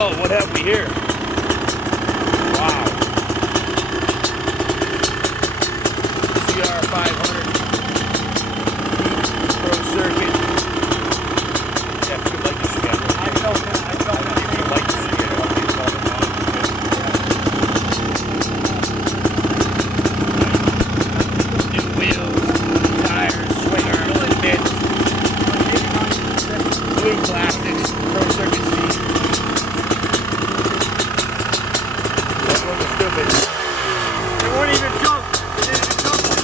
Oh, what have we here? Wow. CR500R Pro Circuit. Yeah, if you like this again. I don't know if you like this again. New wheels, tires, swing arms, and bits. Blue plastics, Pro Circuit seat. They won't even jump. They didn't even jump on it.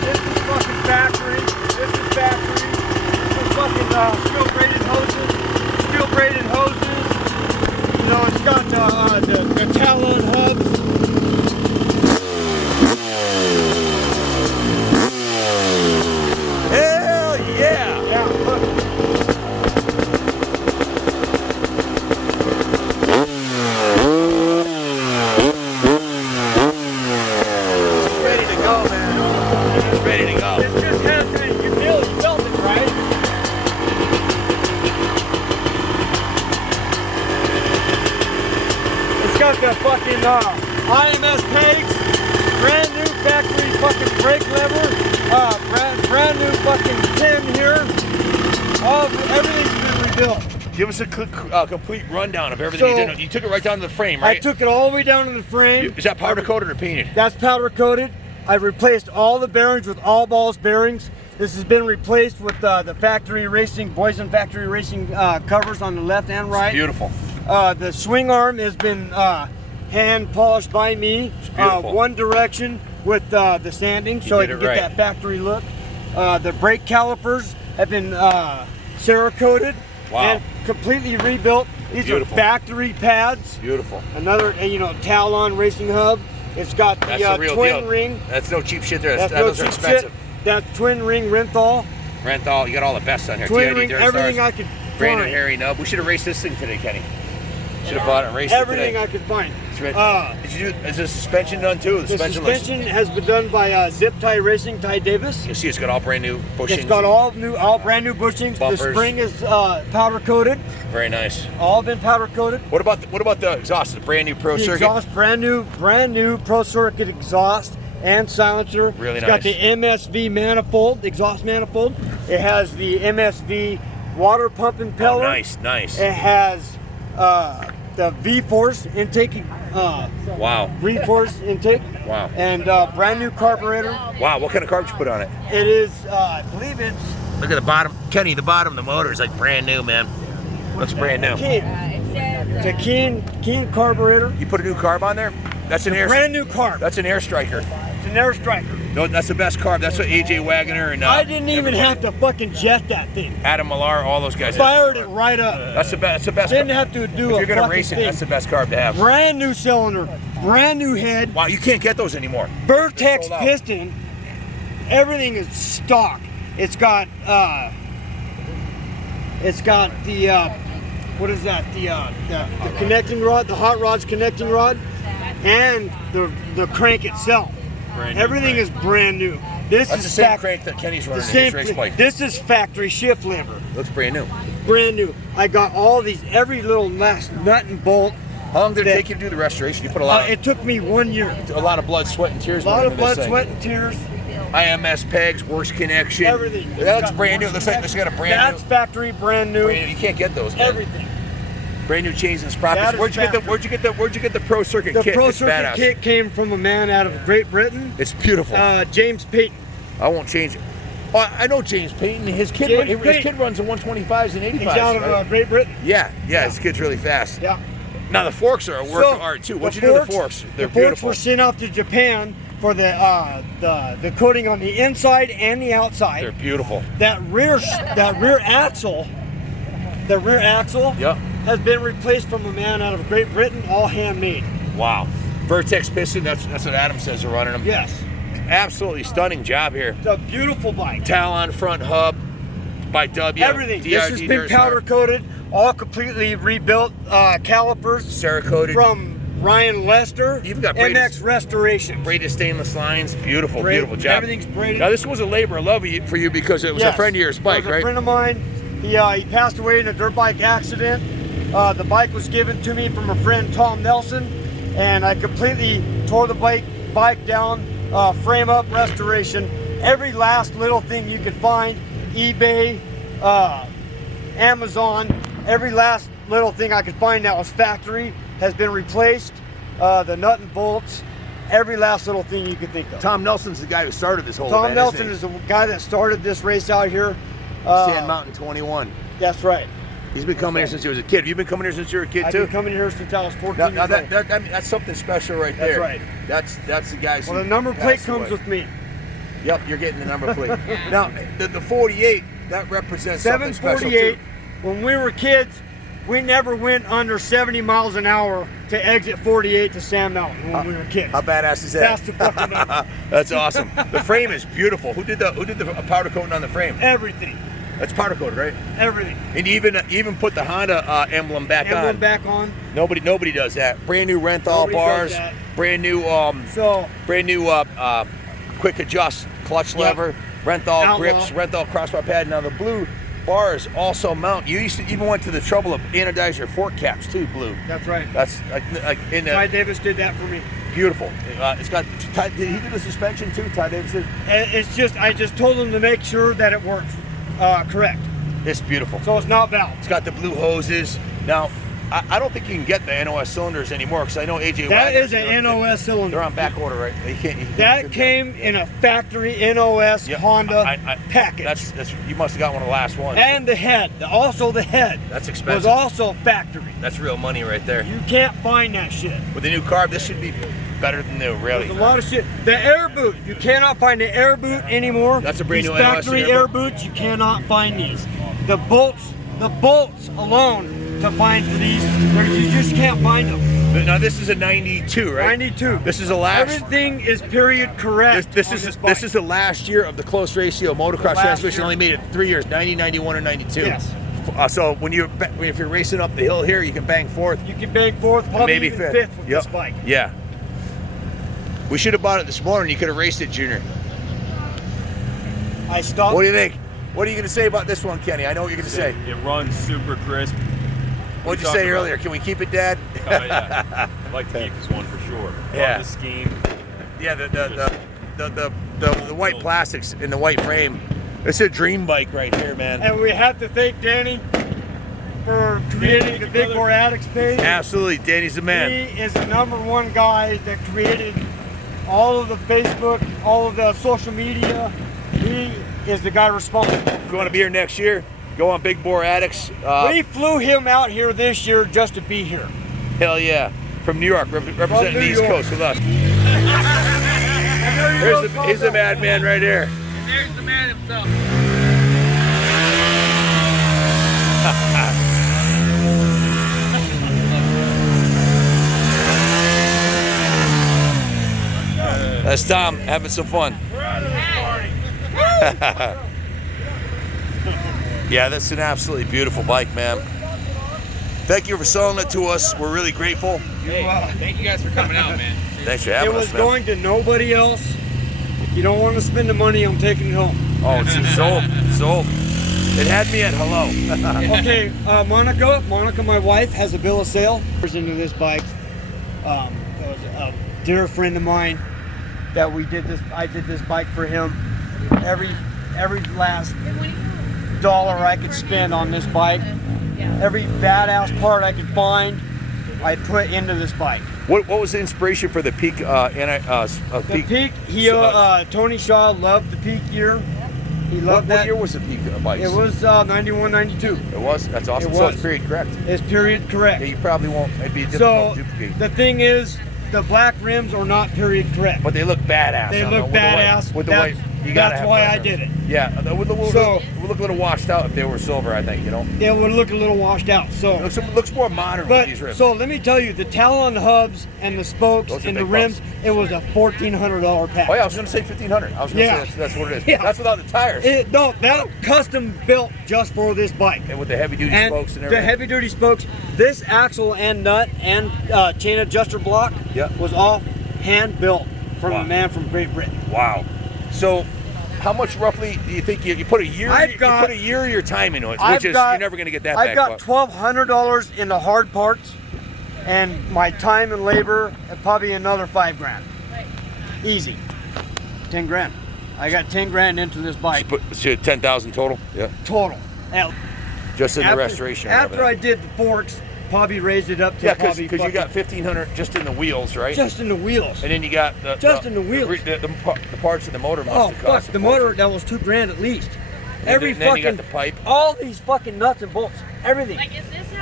This is fucking factory. This is factory. This is fucking steel braided hoses. Steel braided hoses. You know, it's got the talon hubs. Hell yeah! Yeah, look. Ready to go, man. It's ready to go. It's just happening. You felt it, right? It's got the fucking IMS pegs, brand new factory fucking brake lever, brand new fucking pin here. Everything's been rebuilt. Give us a complete rundown of everything you did. You took it right down to the frame, right? I took it all the way down to the frame. Is that powder coated or painted? That's powder coated. I replaced all the bearings with all balls bearings. This has been replaced with the factory racing, Boysen factory racing covers on the left and right. It's beautiful. The swing arm has been hand polished by me. It's beautiful. One direction with the sanding, so I can get that factory look. The brake calipers have been Cerakoted and completely rebuilt. These are factory pads. Beautiful. Another, Talon racing hub. It's got the twin ring. That's no cheap shit there. That's those no are cheap expensive. shit. That's twin ring Renthal. Renthal, you got all the best on here. Twin TID ring, Dirt everything Stars, I could brand new find. hairy nub. We should have raced this thing today, Kenny. Should have bought it and raced Everything it today. I could find. Is the suspension done too? The suspension has been done by Zip Tie Racing, Ty Davis. You see, it's got all brand new bushings. It's got all brand new bushings. Bumpers. The spring is powder coated. Very nice. All been powder coated. What about the exhaust? The brand new Pro Circuit. Exhaust, brand new Pro Circuit exhaust and silencer. Really it's nice. got the MSV manifold, exhaust manifold. It has the MSV water pump impeller. Oh, nice. It has the V-Force intake. Wow. V-Force intake. Wow. And brand new carburetor. Wow. What kind of carb did you put on it? It is, I believe it's. Look at the bottom, Kenny. The bottom of the motor is like brand new, man. Looks brand new. It's a Keen carburetor. You put a new carb on there? That's an air. Brand new carb. That's an air striker. It's an air striker. No, that's the best carb. That's what AJ Wagoner and I didn't even have to fucking jet that thing. Adam Millar, all those guys. Fired it right up. That's the best. Didn't have to do if you're gonna race it, that's the best carb to have. Brand new cylinder, brand new head. Wow, you can't get those anymore. Vertex piston. Everything is stock. It's got the what is that? The connecting rod, the hot rod's connecting rod, and the crank itself. Everything is brand new. That's the same crank that Kenny's running in his race bike. This is factory shift lever. Looks brand new. Brand new. I got all these, every little last nut and bolt. How long did it take you to do the restoration? You put a lot. It took me 1 year. A lot of blood, sweat, and tears. A lot of blood, sweat, and tears. IMS pegs, works connection. Everything. That looks brand new. Looks like it's got a brand new. That's factory, brand new. You can't get those, man. Everything. Brand new chains and sprockets. Where'd you get the Pro Circuit kit? The Pro It's Circuit badass. kit came from a man out of Great Britain. It's beautiful. James Payton. I won't change it. Oh, I know James Payton. His kid runs in 125s and 85s. He's out of Great Britain. Yeah, his kid's really fast. Yeah. Now the forks are a work of art too. What'd you do with the forks? They're beautiful. The forks were sent off to Japan for the coating on the inside and the outside. They're beautiful. That rear axle, has been replaced from a man out of Great Britain, all handmade. Wow. Vertex piston, that's what Adam says are running them. Yes. Absolutely stunning job here. It's a beautiful bike. Talon front hub by W. Everything. This has been powder coated, all completely rebuilt calipers. Cerakoted. From Ryan Lester, You've got MX Restoration. braided stainless lines, beautiful, Braided, beautiful job. everyth's braided. Now this was a labor of love for you because it was a friend of yours bike, it was right? a friend of mine. He passed away in a dirt bike accident. The bike was given to me from a friend, Tom Nelson, and I completely tore the bike down, frame up restoration, every last little thing you could find, eBay, Amazon, every last little thing I could find that was factory has been replaced. The nut and bolts, every last little thing you could think of. Tom Nelson's the guy who started this whole Tom event, Nelson is the guy that started this race out here. Sand Mountain 21. That's right. He's been coming here since he was a kid. Have you been coming here since you were a kid too? I've been coming here since I was 14 Now years old. that's something special right there. That's right. That's the guys. Well, the number plate comes with me. Yep, you're getting the number plate. Now the 48 that represents something special too. 748. When we were kids, we never went under 70 miles an hour to exit 48 to Sand Mountain when we were kids. How badass is that? That's the fucking number. That's awesome. The frame is beautiful. Who did the powder coating on the frame? Everything. That's powder coated, right? Everything. And even put the Honda emblem back on. Emblem back on. Nobody does that. Brand new Renthal bars. Brand new quick adjust clutch lever. Renthal grips. Renthal crossbar pad. Now the blue bars also mount. You used to even went to the trouble of anodize your fork caps too, blue. That's right. That's like in Ty Davis did that for me. Beautiful. It's got. Did he do the suspension too? Ty Davis did. It's just I just told him to make sure that it works correct. It's beautiful. So it's not valved. It's got the blue hoses. Now, I don't think you can get the NOS cylinders anymore because I know AJ. That is an NOS cylinder. They're on back order, right? They can't. That came in a factory NOS Honda package. That's you must have got one of the last ones. And the head, also the head. That's expensive. Was also factory. That's real money right there. You can't find that shit. With the new carb, this should be better than new, really. There's a lot of shit. The air boot, you cannot find the air boot anymore. That's a brand new factory air boots. You cannot find these. The bolts alone to find for these, you just can't find them. Now this is a 92, right? 92. This is the last. Everything is period correct. This is the last year of the close ratio motocross transmission. Only made it 3 years, 90, 91, or 92. Yes. So if you're racing up the hill here, you can bang fourth. You can bang fourth, probably maybe even fifth with this bike. Yeah. We should have bought it this morning. You could have raced it, Junior. I stopped. What do you think? What are you going to say about this one, Kenny? I know what you're going to say. It runs super crisp. What did you say earlier? Can we keep it, Dad? Oh, yeah. I'd like to keep this one for sure. Yeah. Love the scheme. Yeah, the white plastics in the white frame. It's a dream bike right here, man. And we have to thank Danny for creating the Big Bore Addicts page. Absolutely, Danny's the man. He is the #1 guy that created all of the Facebook, all of the social media. He is the guy responsible. If you want to be here next year, go on Big Bore Addicts. We flew him out here this year just to be here. Hell yeah. From New York, representing the East Coast with us. Here's the madman right here. There's the man himself. That's Tom having some fun. We're out of the party. Yeah, that's an absolutely beautiful bike, man. Thank you for selling it to us. We're really grateful. Hey, thank you guys for coming out, man. Thanks for having us, man. It was going to nobody else. If you don't want to spend the money, I'm taking it home. Oh, it's sold. Sold. It had me at hello. Okay, Monica, my wife, has a bill of sale. Into this bike. It was a dear friend of mine that I did this bike for him. Every last dollar I could spend on this bike, every badass part I could find, I put into this bike. What was the inspiration for the Peak? The Peak. Tony Shaw loved the Peak gear. He loved that. What year was the Peak bikes? It was 91, 92. It was? That's awesome. It So was. it's period correct. It's period correct. Yeah, you probably won't. It'd be difficult to duplicate. The thing is, the black rims are not period correct. But they look badass. They look badass. With the white. You gotta That's have why black I rims. did it. Yeah, it would look, So- would look a little washed out if they were silver, I think, you know? It would look a little washed out. So, Looks more modern but with these rims. so let me tell you, the Talon hubs and the spokes Those are and the big rims, bucks. it was a $1,400 pack. Oh yeah, I was gonna say 1500. I was gonna Yeah. say that's what it is. Yeah. That's without the tires. No, that custom built just for this bike. And with the heavy duty And spokes and the everything. heavy duty spokes, this axle and nut and chain adjuster block Yeah. was all hand built from Wow. a man from Great Britain. Wow. So, how much roughly do you think you put a year? I've you got- put a year of your time into it, I've which is got- you're never gonna get that I've back. got but- $1,200 in the hard parts, and my time and labor, probably another $5 grand. Easy. 10 grand. I got 10 grand into this bike So 10,000 total. Yeah. total. Now, Just in the restoration. and After I everything. did the forks, probably raised it up to Yeah, probably because you got fucking- 1,500 just in the wheels, right? just in the wheels. And then you got Just in the wheels. The parts of the motor must Oh have fuck, cost the a motor, fortune. that was $2 grand at least. And Every then fucking, you got the pipe. all these fucking nuts and bolts, everything.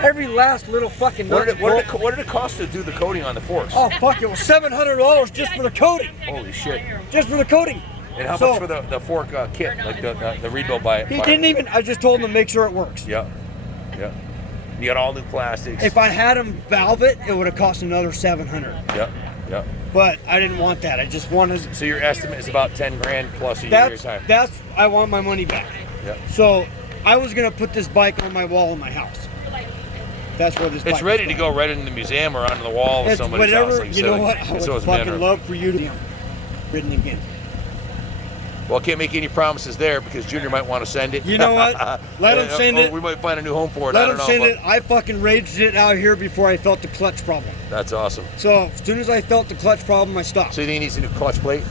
Every last little fucking nut and bolt. What did it cost to do the coating on the forks? Oh fuck, it was $700 just for the coating. Holy shit! Just for the coating. And how So, much for the fork kit, like the rebuild by it? He didn't even, I just told him to make sure it works. Yeah, yeah. You got all new plastics. If I had him valve it, it would have cost another $700. Yeah, yeah. But I didn't want that. I just wanted, So your estimate is about 10 grand plus a year of your time. that's, I want my money back. Yeah. So I was gonna put this bike on my wall in my house. That's where this bike It's ready is to going. go right in the museum or onto the wall of It's somebody's whatever, house. Like you know said, what? like- I would so it's fucking Mandarin. love for you to be ridden again. Well, I can't make any promises there because Junior might want to send it. You know what? Let him send it. We might find a new home for it. Let I don't him know. send but it. I fucking raged it out here before I felt the clutch problem. That's awesome. So as soon as I felt the clutch problem, I stopped. So you think he needs a new clutch plate?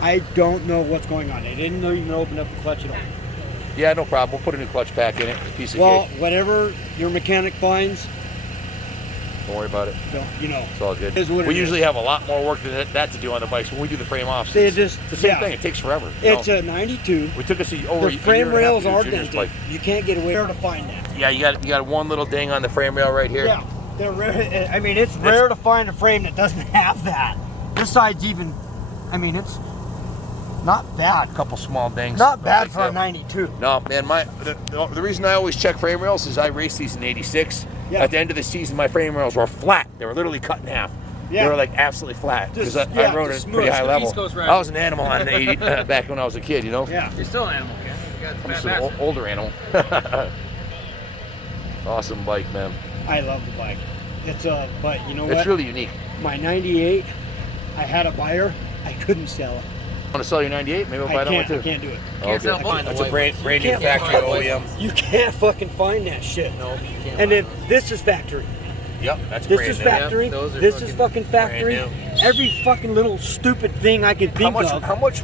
I don't know what's going on. I didn't know you can open up the clutch at all. Yeah, no problem. We'll put a new clutch pack in it. A piece of Well, cake. whatever your mechanic finds, Don't worry about it. don't, you know. It's all good. It is what it We is. usually have a lot more work than that to do on the bikes when we do the frame offs. See, It's the same thing. It takes forever. you It's know? a 92. We took us over The a frame year and a half rails to do are Junior's dented. bike. You can't get away to find that. Yeah, you got one little ding on the frame rail right here. Yeah, they're rare. I mean, it's rare to find a frame that doesn't have that. This side's even. I mean, it's not bad. A couple small dings. Not bad Like for a that. 92. No, man, the reason I always check frame rails is I raced these in '86. Yeah. At the end of the season, my frame rails were flat. They were literally cut in half. Yeah. They were like absolutely flat because Just- I yeah, rode just at a pretty smooth. high The level. East Coast ride. I was an animal on the 80 back when I was a kid, you know. Yeah. You're still an animal, Ken. You got I'm the just fat an bastard. older animal. Awesome bike, man. I love the bike. It's but you know It's what? really unique. My 98, I had a buyer. I couldn't sell it. Want to sell your '98? Maybe I'll buy I that one can't. I too. can't do it. Can't sell mine. That's a brand new can't factory find OEM. You can't fucking find that shit. No, you can't. And buy then those. this is factory. Yep, that's This brand is new. factory. Yep, those are This is fucking brand factory. new. Every fucking little stupid thing I can think of. How much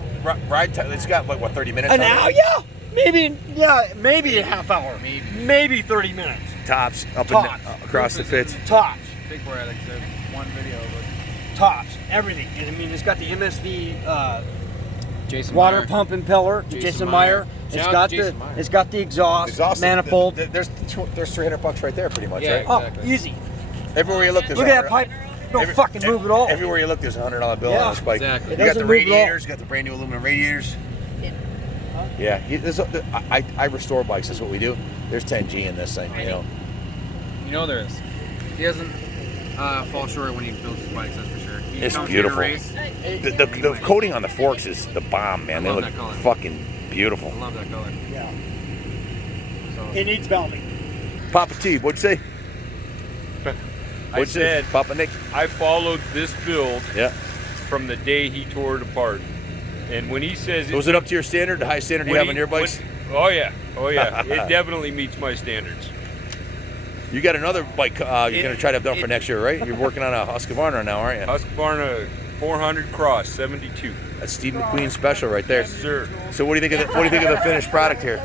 ride time? It's got like what 30 minutes. An on it? hour? Yeah. Maybe a half hour. Maybe 30 minutes. Tops up Tops. and across the pits. Tops. Big boy, like the one video, but Tops. Everything. And I mean, it's got the MSV Jason water Meyer. pump impeller, Jason Meyer. Shout It's out got to the Jason Meyer. it's got the exhaust manifold. There's $300 right there, pretty much. Yeah. Right? Oh, Exactly. easy. Everywhere you look, there's Look at that pipe. Don't fucking move at all. Everywhere you look, there's a $100 bill Yeah. on this bike. Exactly. You It got the doesn't move at all. radiators, got the brand new aluminum radiators. Yeah, I restore bikes. That's what we do. There's 10G in this thing. You know. You know there is. He doesn't fall short when he builds his bikes, that's for sure. He It's comes here to beautiful. race. The coating on the forks is the bomb, man. I They love look that color. fucking beautiful. I love that color. Yeah. So, It needs valving. Papa T, what'd you say? I What'd you say? said Papa Nick. I followed this build Yeah. from the day he tore it apart. And when he says Was it up to your standard, the high standard you when have he- on your bikes? Oh yeah, it definitely meets my standards. You got another bike you're going to try to have done for next year, right? You're working on a Husqvarna now, aren't you? Husqvarna 400 Cross 72. That's Steve McQueen special right there. Yes, sir. So what do you think of the finished product here?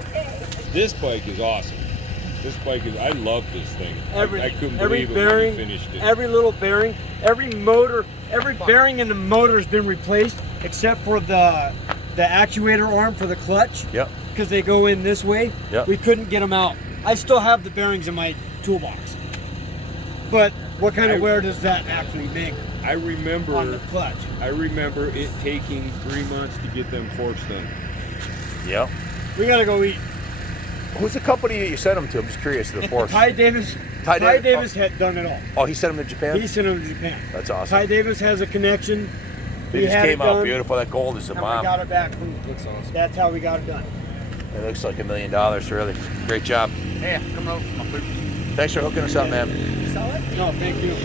This bike is awesome. This bike is. I love this thing. I couldn't every believe it bearing, when he finished it. every little bearing, every motor, every bearing in the motor has been replaced except for the actuator arm for the clutch. Yep. Because they go in this way. Yep. We couldn't get them out. I still have the bearings in my toolbox. But what kind of wear does that actually make I on the remember clutch? it taking 3 months to get them forks done. Yeah. We gotta go eat. Who's the company that you sent them to? I'm just curious. The force. Ty Davis. Ty Ty Davis? Davis had done it all. Oh, he sent them to Japan. He sent them to Japan. That's awesome. Ty Davis has a connection. They He just had came it out done, beautiful. That gold is a and we bomb. got it back from. Looks awesome. That's how we got it done. It looks like $1 million, really. Great job. Hey, come over for my food. Thanks for hooking us up, man. No, thank you.